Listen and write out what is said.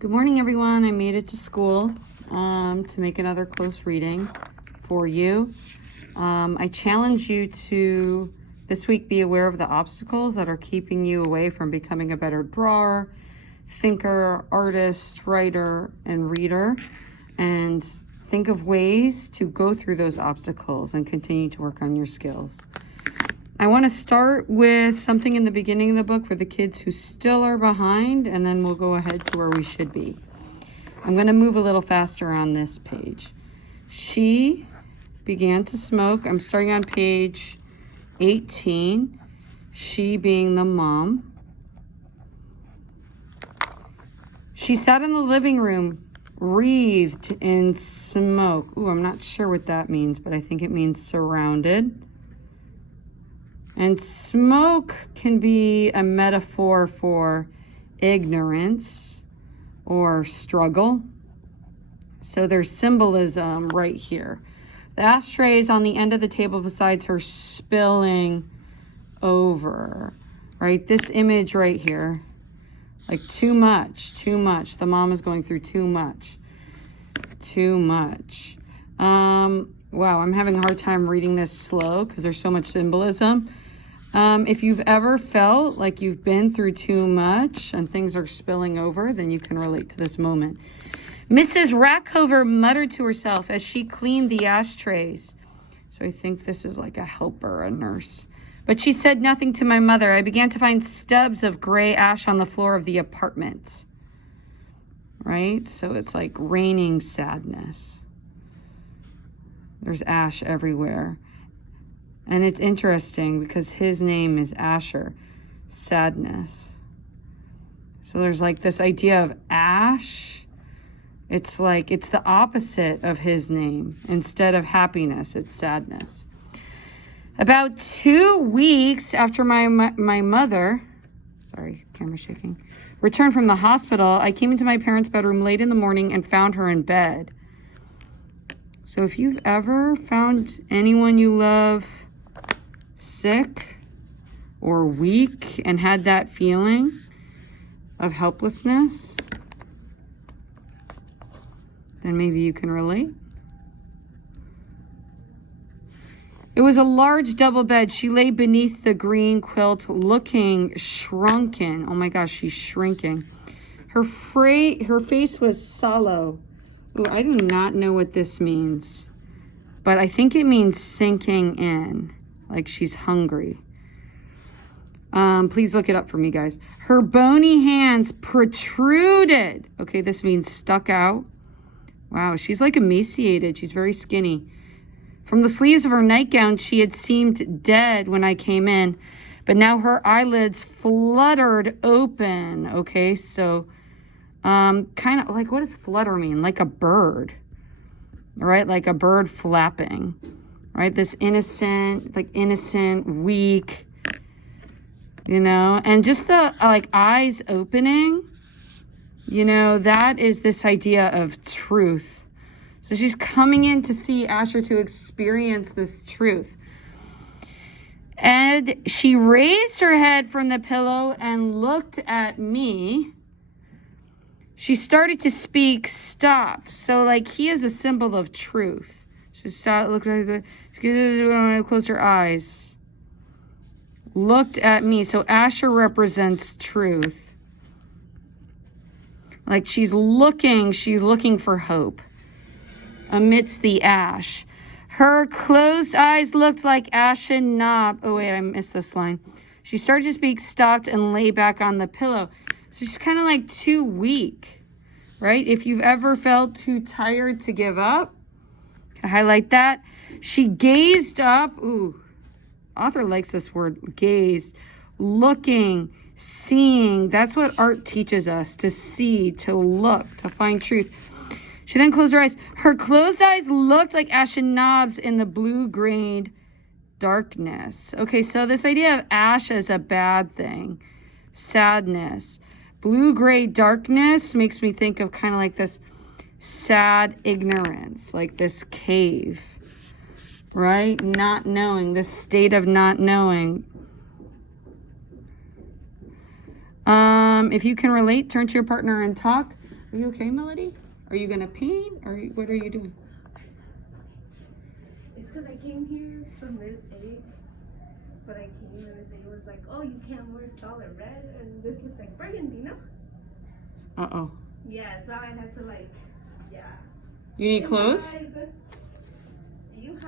Good morning, everyone. I made it to school to make another close reading for you. I challenge you to this week be aware of the obstacles that are keeping you away from becoming a better drawer, thinker, artist, writer, and reader, and think of ways to go through those obstacles and continue to work on your skills. I want to start with something in the beginning of the book for the kids who still are behind, and then we'll go ahead to where we should be. I'm going to move a little faster on this page. She began to smoke. I'm starting on page 18. She being the mom. She sat in the living room, wreathed in smoke. Ooh, I'm not sure what that means, but I think it means surrounded. And smoke can be a metaphor for ignorance or struggle. So there's symbolism right here. The ashtray is on the end of the table besides her spilling over, right? This image right here, like too much. The mom is going through too much. Wow, I'm having a hard time reading this slow because there's so much symbolism. If you've ever felt like you've been through too much and things are spilling over, then you can relate to this moment. Mrs. Rackover muttered to herself as she cleaned the ashtrays. So I think this is like a helper, a nurse. But she said nothing to my mother. I began to find stubs of gray ash on the floor of the apartment. Right? So it's like raining sadness. There's ash everywhere. And it's interesting because his name is Asher, sadness. So there's like this idea of ash. It's like, it's the opposite of his name. Instead of happiness, it's sadness. About 2 weeks after my mother, camera shaking, returned from the hospital, I came into my parents' bedroom late in the morning and found her in bed. So if you've ever found anyone you love sick or weak and had that feeling of helplessness, then maybe you can relate. It was a large double bed. She lay beneath the green quilt looking shrunken. Oh my gosh, she's shrinking. Her face was sallow. Ooh, I do not know what this means, but I think it means sinking in. Like she's hungry. Please look it up for me, guys. Her bony hands protruded. Okay, this means stuck out. Wow, she's like emaciated. She's very skinny. From the sleeves of her nightgown, she had seemed dead when I came in, but now her eyelids fluttered open. Okay, so kind of like, what does flutter mean? Like a bird, right? Like a bird flapping. Right? This innocent, weak, and just the eyes opening, that is this idea of truth. So she's coming in to see Asher to experience this truth. And she raised her head from the pillow and looked at me. She started to speak, stopped. So he is a symbol of truth. She looked like she closed her eyes. Looked at me. So Asher represents truth. Like she's looking for hope amidst the ash. Her closed eyes looked like ashen knob. Oh wait, I missed this line. She started to speak, stopped, and lay back on the pillow. So she's kind of like too weak, right? If you've ever felt too tired to give up, highlight that. She gazed up. Ooh, author likes this word, gaze. Looking, seeing. That's what art teaches us, to see, to look, to find truth. She then closed her eyes. Her closed eyes looked like ashen knobs in the blue-grained darkness. Okay, so this idea of ash as a bad thing, sadness. Blue-gray darkness makes me think of kind of like this sad ignorance, like this cave, right? Not knowing, this state of not knowing. If you can relate, turn to your partner and talk. Are you okay, Melody? Are you gonna paint, or what are you doing? It's because I came here from Miss A, but I came and Miss A was like, oh, you can't wear solid red, and this looks like burgundy, no? Uh-oh. Yeah, so I had to like, yeah. You need clothes? Do you have